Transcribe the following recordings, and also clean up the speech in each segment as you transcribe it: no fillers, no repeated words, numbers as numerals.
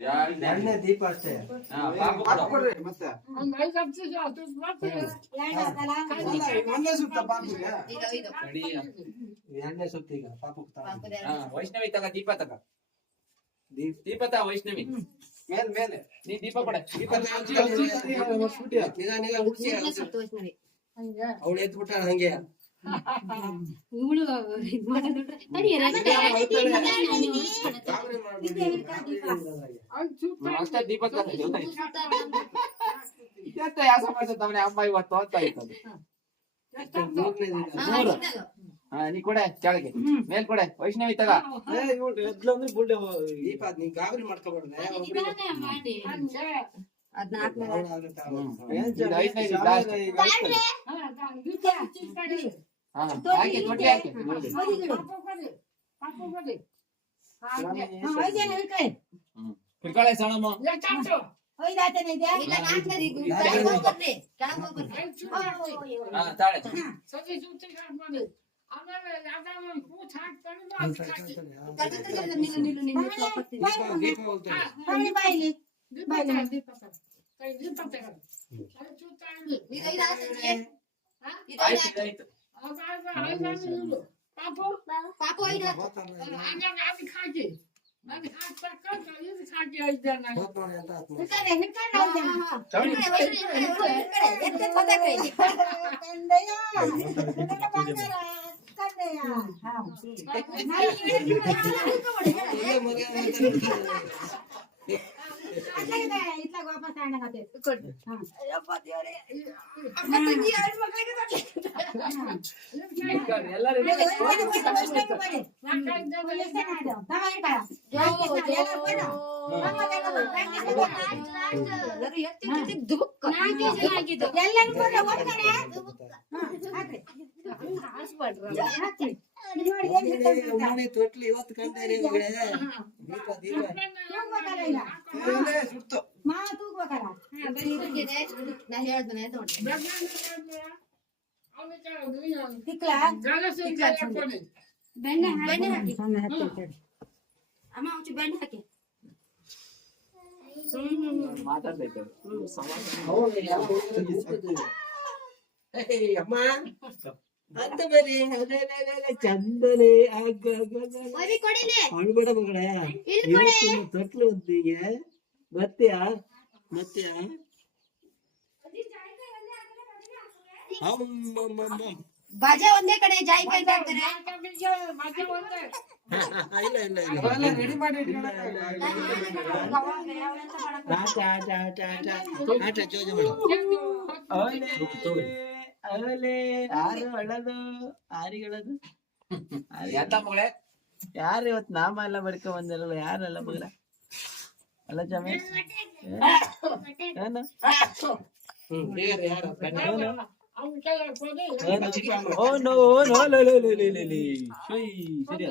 ಎರಡನೇ ದೀಪ ಅಷ್ಟೇ. ಕೊಡ್ರಿ ಮತ್ತೆ ಒಂದೇ ಸುತ್ತ ಪಾಪಿಗೆ ಎರಡನೇ ಸುತ್ತ ಈಗ ಪಾಪಕ್ ವೈಷ್ಣವಿ ತಗ ದೀಪ ತಗ ದೀಪ ತ ವೈಷ್ಣವಿ ಮೇಲೆ ನೀ ದೀಪ ಕೊಡ ದೀಪ ಅವಳು ಎತ್ ಬಿಟ್ಟಾಳ ಹಂಗೆ. ಅಷ್ಟೇ ದೀಪ ಯಾವ ಸಮಾಜ ತವನೆ ಅಮ್ಮ ಇವತ್ತು ಅಂತ ಆಯ್ತದೆ. ನೀ ಕೊಡೆ ಕೆಳಗೆ ಮೇಲ್ ಕೊಡೆ ವೈಷ್ಣವಿ ತಗ ಎದ್ಲಂದ್ರೆ ಬುಡ್ಡೆ ದೀಪ ನೀ ಗಾಬರಿ ಮಾಡ್ಕೊಬಾರ್ದು. ಕಿರ್ಕಳೆ ಸಣಮ್ಮ ತಾಳೆ ತೊಟ್ಲಿ ಇವತ್ತು ಕಂಡ್ರೆ ದೀಪ ದೀಪ ಸುತ್ತು ಮಾತಾಡ್ಬೇಕು ಅಮ್ಮ ಅಂತ ಬರೀ ಚಂದನೆ ಅಳ್ಬೇಡ ಮಗಳ ತೊಟ್ಲು ಒಂದಿಗೆ ಮತ್ತ್ಯಾ ಮತ್ತ್ಯಾ ಬಾಜಾ ಒಂದೇ ಕಡೆ ಜಾಯಿಕಾಯಿ ಹಾಕ್ತಾರೆ. ಇಲ್ಲ ಇಲ್ಲ ಇಲ್ಲ ರೆಡಿ ಮಾಡಿ ಆಟ ಜೋಜ ಮಾಡು. ಅವಲೇ ಆರು ಅಳದು ಆರಿಗಳದು ಎಂತ ಮಗಳೇ ಯಾರು ಇವತ್ತು ನಾಮ ಎಲ್ಲ ಬಡ್ಕೊ ಬಂದಿರಲ್ಲ ಯಾರಲ್ಲ ಮಗಳ ಅಲ್ಲ ಜಮೆ ಏನು ಓ ನೋ ನೋ ಲೋ ಲೋ ಲೋ ಲೋ ಲೋ ಶೋಯ್ ಸರಿ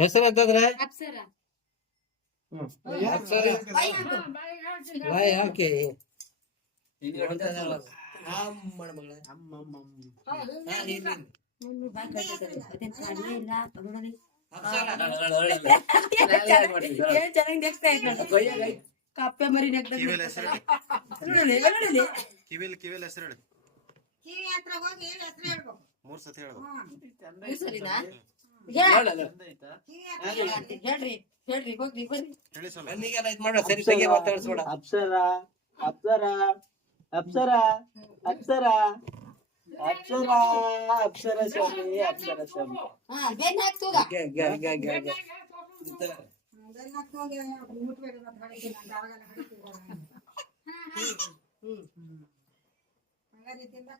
ಹೆಸರು ಅಂತಂದ್ರೆ ಓಕೆ ಕಪ್ಪೆ ಮರಿ ಕಿವಿಲ್ ಹೆಸರು ಕಿವಿ ಹತ್ರ ಹೋಗಿ ಹೆಸರು ಹೇಳ್ಬೇಕು 3 ಸತಿ ಹೇಳ್ಬೇಕು. ಹೇಳ್ರಿ ಹೇಳ್ರಿ ಹೋಗ್ರಿ ಬರ್ರಿ. ಸರಿ ಸರಿ ಮಾತಾಡ್ಸ್ಬೇಡ. ಅಪ್ಸರ ಅಪ್ಸರ ಅಪ್ಸರ ಅಪ್ಸರ ಅಪ್ಸರ ಅಪ್ಸರ ಸ್ವಾಮಿ ಅಪ್ಸರ ಸ್ವಾಮಿ ಬೆನ್ನ ಹಾಕ್ತೋಗ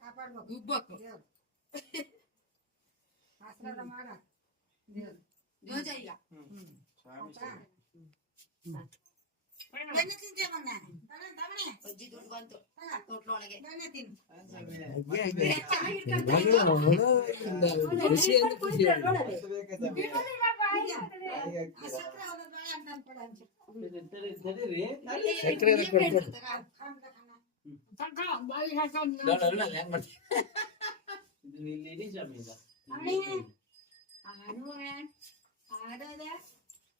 ಕಾಪಾಡ್ಬೇಕು ಆಶ್ರದ ಮಾಡ ಜೋಜ ಈಗ ಬೆಣ್ಣೆ ತಿಂತೆ ಮಗನ ತಮಣೆ ಅಜ್ಜಿ ದುಡ್ಡು ಬಂತು ತೊಟ್ಲೊಳಗೆ ಬೆಣ್ಣೆ ತಿನ್ನು ಇದು ಇಲ್ಲಿ ಇಡಿ ಸ್ವಾಮಿ ಇದು.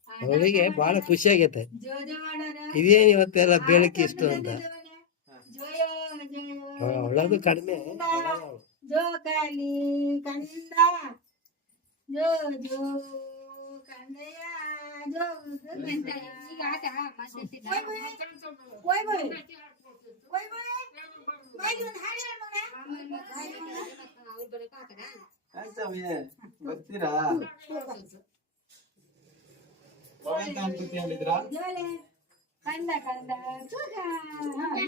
ಅವಳಿಗೆ ಬಹಳ ಖುಷಿ ಆಗೈತೆ ಇದೇನು ಇವತ್ತೆಲ್ಲ ಬೆಳಕಿ ಇಷ್ಟು ಅಂತ ಅವಳದು ಕಡಿಮೆ ಜೋಕಾಲಿ ಕಂದ ಜೋ ಜೋ ಕಂದಯ್ಯ ಜೋ ಈಗ ಆಟ ಮಸ್ತ್ ಓಯ್ ಬಾಯ್ ಓಯ್ ಬಾಯ್ ಬಾಯ್ ಒಂದು ಹಾಡು ಹೇಳು ಮಗ ಅವ್ರು ಬರಕ ಆಟನ ಆಯ್ತು ಸ್ವಾಮಿ ಬರ್ತೀರಾ ಹೋಗಂತ ಅನ್ಸುತ್ತೆ ಹೇಳಿದ್ರಾ ಜೋಲೆ ಕಂದ ಕಂದ ಜೋಗ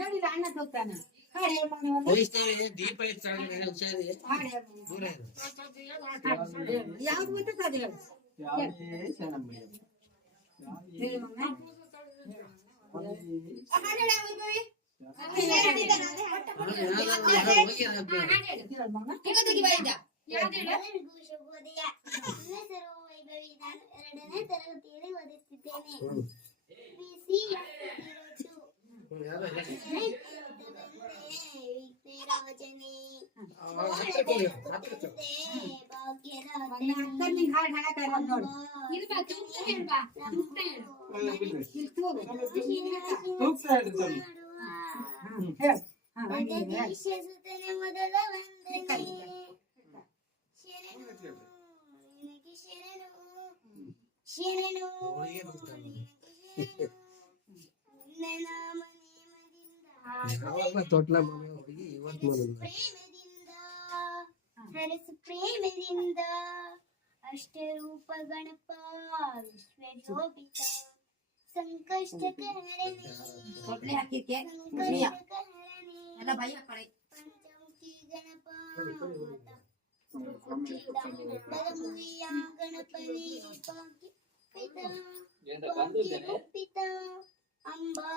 ನೋಡಿಲ್ಲ ಅಣ್ಣ ಹೋಗ್ತಾನೆ ಹಾಡು ಹೇಳು ಮಗ ಒಂದು. ವೈಷ್ಣವಿ ದೀಪ ಇರ್ತಾಳೆ ಹುಷಾರಿ ಹಾಡು ಹೇಳು ಮಗ. ದೂರ ಇರು. ಯಾವ್ದು ಗೊತ್ತದ ಅದು ಹೇಳು ಯಾವೇ ಶರಣಮ್ಮ ಹೇಳು ಮಗ ಹಾಡು ಹೇಳು ಅವ್ರು ಬಾಯ್ ಹೇಳು ಮಗ ಈಗ ತೆಗಿ ಬಾಯಿದ ಯಾವ್ದು ಹೇಳು ಎಲ್ಲರಿಗೂ ಶುಭೋದಯ. ನನ್ನ ಹೆಸರು ವೈಭವಿ. ನಾನು 2ನೇ ತರಗತಿಯಲ್ಲಿ ಓದುತ್ತಿದ್ದೇನೆ. BC 02. ವಿಘ್ನರಾಜನೇ ನನ್ನ ಅಕ್ಕನಿಗೆ ಹಾಡು ಹಾಡಕ್ಕಾಗಲ್ಲ ನೋಡು ಇದು ಬಾ ತೂಗ್ತಾ ಹೇಳು ಬಾ ತೂಗ್ತಾ ಹೇಳು ಇಲ್ಲಿ ತೂಗು. ತೂಗ್ತಾ ಹೇಳಿ ಸ್ವಾಮಿ ಹೇಳು ಜಗದೀಶಸುತನೆ ಮೊದಲ ವಂದನೆ. ಶರಣು ನಿನಗೆ ಶರಣು ಶರಣು ನಿನಗೆ ಶರಣು. ನನ್ನ ಮನೆಮದಿಂದ ತೊಟ್ಲ ಮನೆ ಹೋಗಿ ಇವತ್ತು ಪ್ರೇಮದಿಂದ ಹರಸು ಪ್ರೇಮದಿಂದ ಅಷ್ಟರೂಪ ಗಣಪ ವಿಶ್ವಶೋಭಿತ ಸಂಕಷ್ಟಕಹರಣೆ ಕೊಡ್ಲೆ ಹಾಕಿಕ್ಕೆ ಸಂಕಷ್ಟಕಹರಣೆ ಎಲ್ಲ ಭಯ ಪಡೆ ಪಂಚಮುಖಿ ಗಣಪ ಬಲಮುರಿಯ ಗಣಪನೇ ಭಾಗ್ಯ ಏನು ಗಂಡು ಇದ್ದೇನೆ? ಪಿತ ಅಂಬಾ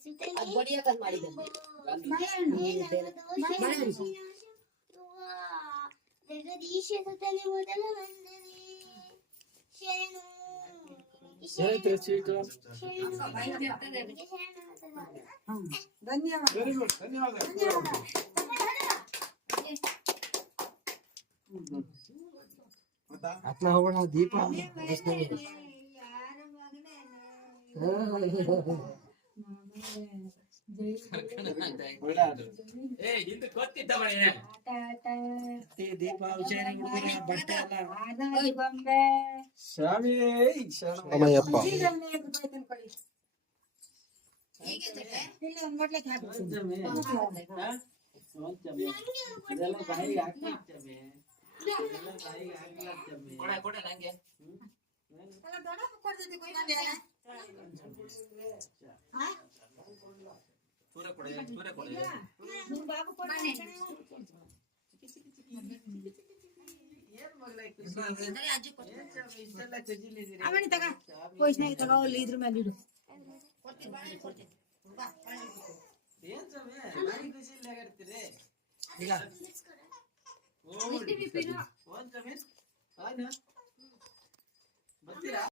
ಸುತನೇ ಅದು ಬಡಿಯಕಲ್ ಮಾಡಿದಂತೆ ಜಗದೀಶ ಸುತನೆ ಮೊದಲ ವಂದನೆ. ಶರಣು ಸ್ವೀಟು ಶರಣು ಭಯ ಬರ್ತದೆ ಅದು. ಧನ್ಯವಾದ ವೆರಿ ಗುಡ್ ಧನ್ಯವಾದ ಅತ್ನ ಹೋಗೋಣ ದೀಪ ವೈಷ್ಣವಿ ಯಾರ ಮಗನೇ ಒಳ್ಳೆ ಅದು ಏ ಹಿಂದೆ ಗೊತ್ತಿದ್ದ ಮನೆ ಆಟ ಆಟ ದೀಪ ಹುಷಾರಿ ಹುಡುಗರ ಬಟ್ಟೆ ಎಲ್ಲ ಆದಾಯ ಬೊಂಬೆ ಸ್ವಾಮಿ ಶರಣಮ್ಮ ಅಮ್ಮಯ್ಯಪ್ಪ ಸೀರೆಯನ್ನೇ ರೂಪಾಯಿ ತಂದ್ಕೊಳ್ಳಿ ಹೀಗೆ ತಟ್ಟೆ ಇಲ್ಲಿ ಒಂದು ಮೊಡ್ಲಿಕ್ಕೆ ಹಾಕ್ಬಿಡಿ. ಸ್ವಾಮಿ ಹಾ? ಸ್ವಾಮಿ ಇದೆಲ್ಲ ಬಾಯಿಗೆ ಹಾಕ್ಲಿ ಸ್ವಾಮಿ ಇದೆಲ್ಲ ಬಾಯಿಗೆ ಹಾಕ್ಲಿ ಸ್ವಾಮಿ ಕೊಡ ಕೊಡ ನಂಗೆ ಅಲ್ಲ, ದೊಡ್ಡಪ್ಪ ಕೊಡ್ತೈತಿ ಕೊಯ್ದಂಗೆ. ಹಾ? ಚೂರ ಕೊಡ ಚೂರ ಕೊಡ ನಿಮ್ ಬಾಬು ಕೊಡ್ತಾನೆ. ಅಂದ್ರೆ ಅಜ್ಜಿ ಕೊಡ್ತಾರೆ. ಅವನಿ ತಗ ವೈಷ್ಣವಿ ತಗ ಅಲ್ಲಿ ಇದ್ರ ಮೇಲೆ ಇಡು. ಕೊಡ್ತೀನಿ ಬಾಳೆ ಕೊಡ್ತೀನಿ ಬಾ ಬಾಳೆ ಕೊಡ್ತೀನಿ. ಏನ್ ಸ್ವಾಮಿ ಬಾರಿ ಖುಷಿಯಲ್ಲಿ ಆಗಾಡ್ತೀರಿ ಈಗ ವೈಷ್ಣವಿ ಪಿರು ಓನ್ ಸ್ವಾಮಿ ಆಯ್ನಾ ಬರ್ತೀರಾ